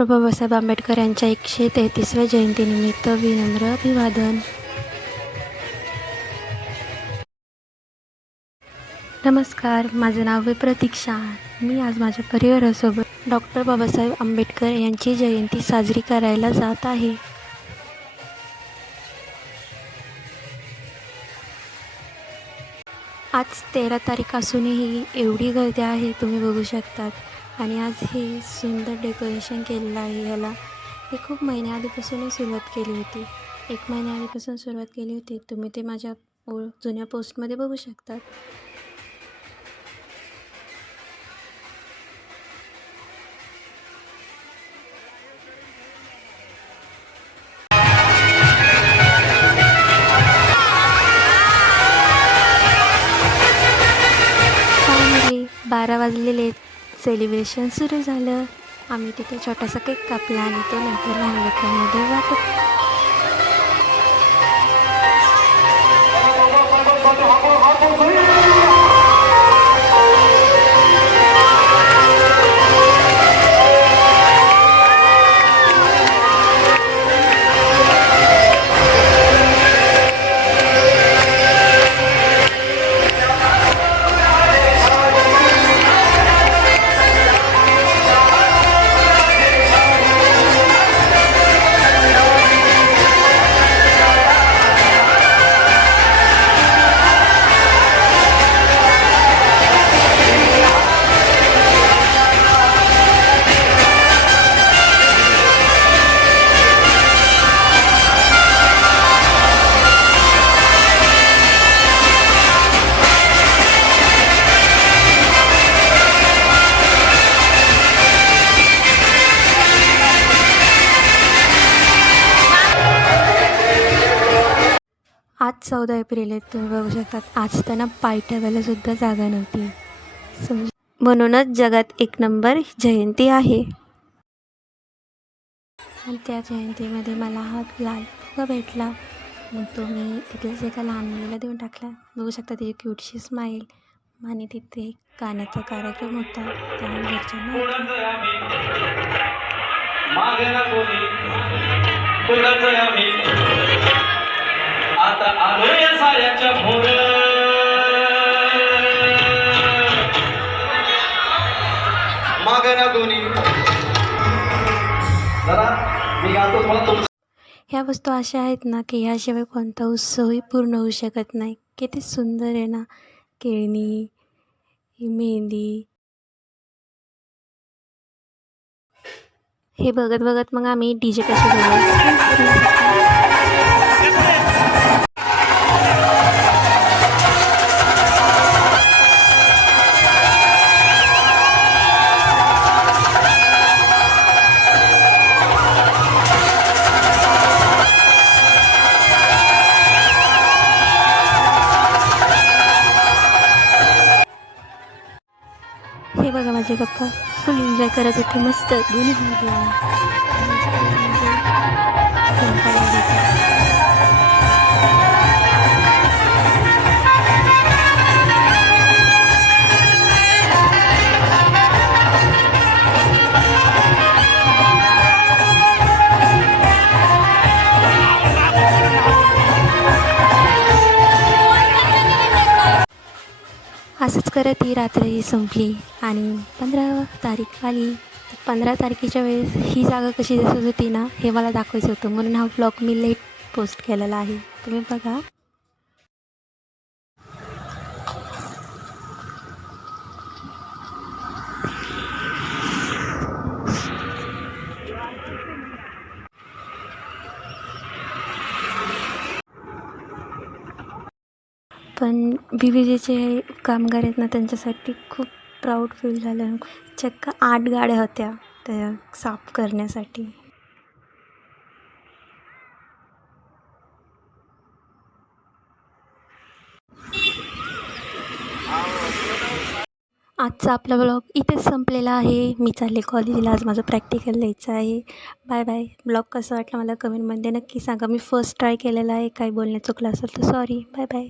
Doctor Babasaheb Ambedkar यांच्या एकशे तेहतीसव्या जयंतीनिमित्त विनम्र अभिवादन. नमस्कार माझं नाव आहे प्रतीक्षा. मी आज माझ्या परिवारासोबत डॉक्टर बाबासाहेब आंबेडकर यांची जयंती साजरी करायला जात आहे. आज तेरा तारीख असूनही एवढी गर्दी आहे तुम्ही बघू शकतात. आणि आज हे सुंदर डेकोरेशन केलेलं आहे ह्याला. हे खूप महिन्याआधीपासूनच सुरुवात केली होती. एक महिन्याआधीपासून सुरुवात केली होती. तुम्ही ते माझ्या ओ जुन्या पोस्टमध्ये बघू शकतात बारा वाजलेले सेलिब्रेशन सुरू झालं. आम्ही तिथे छोटासा केक कापला आणि तो नंतर लहान लेकरांमध्ये वाटप चौदा एप्रिल आहे तुम्ही बघू शकतात. आज त्यांना पाय सुद्धा जागा नव्हती. समज म्हणूनच जगात एक नंबर जयंती आहे. आणि त्या जयंतीमध्ये मला हा लाल फुगा भेटला. मग तो मी तिथेच एका लहान मुलीला देऊन टाकला. बघू शकता तिची क्यूटशी स्माईल आणि तिथे एक गाण्याचा कार्यक्रम होता. त्यामुळे घरच्यांना आता आलोय साऱ्याच्या जरा मी गातो मला तुमचं ह्या वस्तू अशा आहेत ना की ह्याशिवाय कोणता उत्सवही पूर्ण होऊ शकत नाही. किती सुंदर आहे ना. केळणी ही मेहंदी. हे बघत बघत मग आम्ही डी जे कसे हे बघा माझे पप्पा फुल एन्जॉय करत होते मस्त दोन्ही बाजूला. असंच करत ही रात्रही संपली आणि पंधरा तारीख आली पंधरा तारखेच्या वेळेस ही जागा कशी दिसत होती ना हे मला दाखवायचं होतं म्हणून हा ब्लॉग मी लेट पोस्ट केलेला आहे तुम्ही बघा पण बी बी जेचे कामगार आहेत ना त्यांच्यासाठी खूप प्राऊड फील झालं. चक्क आठ गाड्या होत्या त्या साफ करण्यासाठी. आजचा आपला ब्लॉग इथेच संपलेला आहे. मी चालले कॉलेजला आज माझं प्रॅक्टिकल द्यायचं आहे. बाय बाय ब्लॉग कसं वाटलं मला कमेंटमध्ये नक्की सांगा. मी फर्स्ट ट्राय केलेला आहे. काही बोलण्याचं चुकलं असेल तर सॉरी बाय बाय